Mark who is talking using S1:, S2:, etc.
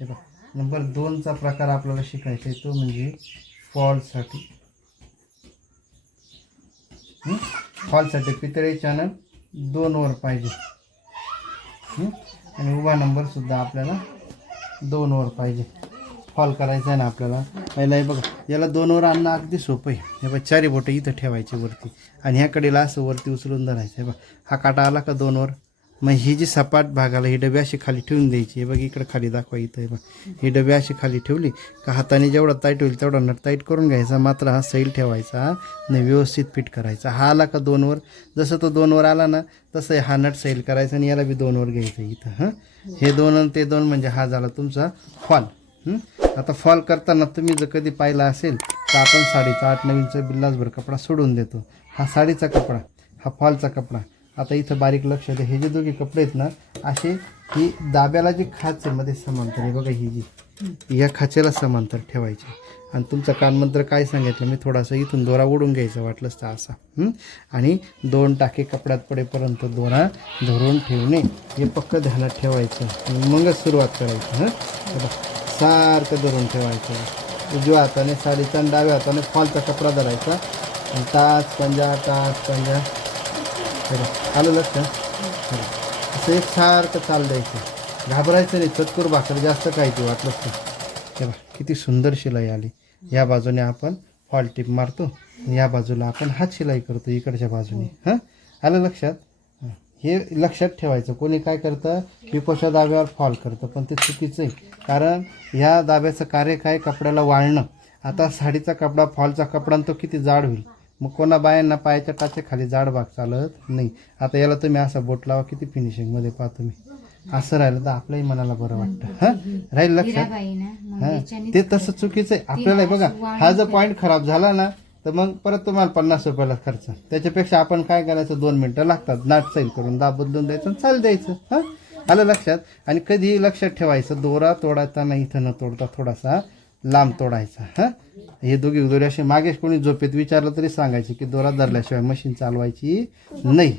S1: हे बघ नंबर दोनचा प्रकार आपल्याला शिकायचा आहे तो म्हणजे फॉलसाठी फॉलसाठी पितळे चॅनल दोनवर पाहिजे. आणि उभा नंबरसुद्धा आपल्याला दोनवर पाहिजे. फॉल करायचा आहे ना आपल्याला. पहिला हे बघा याला दोनवर आणणं अगदी सोपं आहे. हे बघ चारी बोटं इथं ठेवायचे वरती. आणि ह्या कडेला असं वरती उचलून धरायचं आहे. बघा हा काटा आला का दोनवर? मग ही जी सपाट भागाला ही डबे अशी खाली ठेवून द्यायची. हे बघ इकडे खाली दाखवा इथं बघ. ही डबे अशी खाली ठेवली का हाताने जेवढा टाईट होईल तेवढा नट टाईट करून घ्यायचा. मात्र हा सैल ठेवायचा आणि व्यवस्थित फिट करायचा. हा आला का दोनवर जसं तो दोनवर आला ना तसं हा नट सैल करायचा आणि याला बी दोनवर घ्यायचं इथं हां? हे दोन आणि ते दोन म्हणजे हा झाला तुमचा फॉल आता फॉल करताना तुम्ही जर कधी पाहिला असेल तर आपण साडीचा आठ नवीनचा बिल्लासभर कपडा सोडून देतो. हा साडीचा कपडा हा फॉलचा कपडा. आता इथं बारीक लक्ष द्या. हे जे दोघे कपडे आहेत ना असे ही दाब्याला जी खाच आहे मध्ये समांतर आहे बघा ही जी. या खाचेला समांतर ठेवायची. आणि तुमचा कानमंत्र काय सांगितलं मी थोडासा इथून दोरा ओढून घ्यायचा वाटलंच तर असा. आणि दोन टाके कपड्यात पडेपर्यंत दोरा धरून ठेवणे. हे पक्क ध्यानात ठेवायचं. मगच सुरुवात करायची हां? हे सारखं धरून ठेवायचं. उजव्या हाताने साडीचा आणि डाव्या हाताने फॉलचा कपडा धरायचा. आणि ताच पंजा ताच पंजा. हे आलं लक्षात? असं एक सारखं चाल द्यायचं घाबरायचं नाही. चतकुर भाकर जास्त खायची वाटलंच तर हे किती सुंदर शिलाई आली. या बाजूने आपण फॉल टिप मारतो. आणि या बाजूला आपण हात शिलाई करतो इकडच्या बाजूने. हां? आलं लक्षात? हे. लक्षात ठेवायचं. कोणी काय करतं? पिपोच्या दाब्यावर फॉल करतं. पण ते चुकीचं आहे. कारण ह्या दाब्याचं कार्य काय? कपड्याला वाळणं. आता साडीचा कपडा फॉलचा कपडा तो किती जाड होईल. मग कोणा बायांना पायाच्या टाचे खाली जाड भाग चालत नाही. आता याला तुम्ही असा बोट लावा किती फिनिशिंगमध्ये पाहतो मी असं राहिलं तर आपल्याही मनाला बरं वाटतं. हां? राहील लक्षात? हा? ते तसं चुकीचं आहे. आपल्याला बघा हा जर पॉईंट खराब झाला ना तर मग परत तुम्हाला पन्नास रुपयाला खर्च. त्याच्यापेक्षा आपण काय करायचं? दोन मिनटं लागतात. नाट सैल करून दाब बदलून द्यायचं आणि चाल द्यायचं. हां? आलं लक्षात? आणि कधीही लक्षात ठेवायचं. दोरा तोडायचा इथं न तोडता थोडासा. लांब तोडायचा हां? हे दोघी दोरे असे मागेच कोणी झोपेत विचारलं तरी सांगायचे की दोरा धरल्याशिवाय मशीन चालवायची नाही.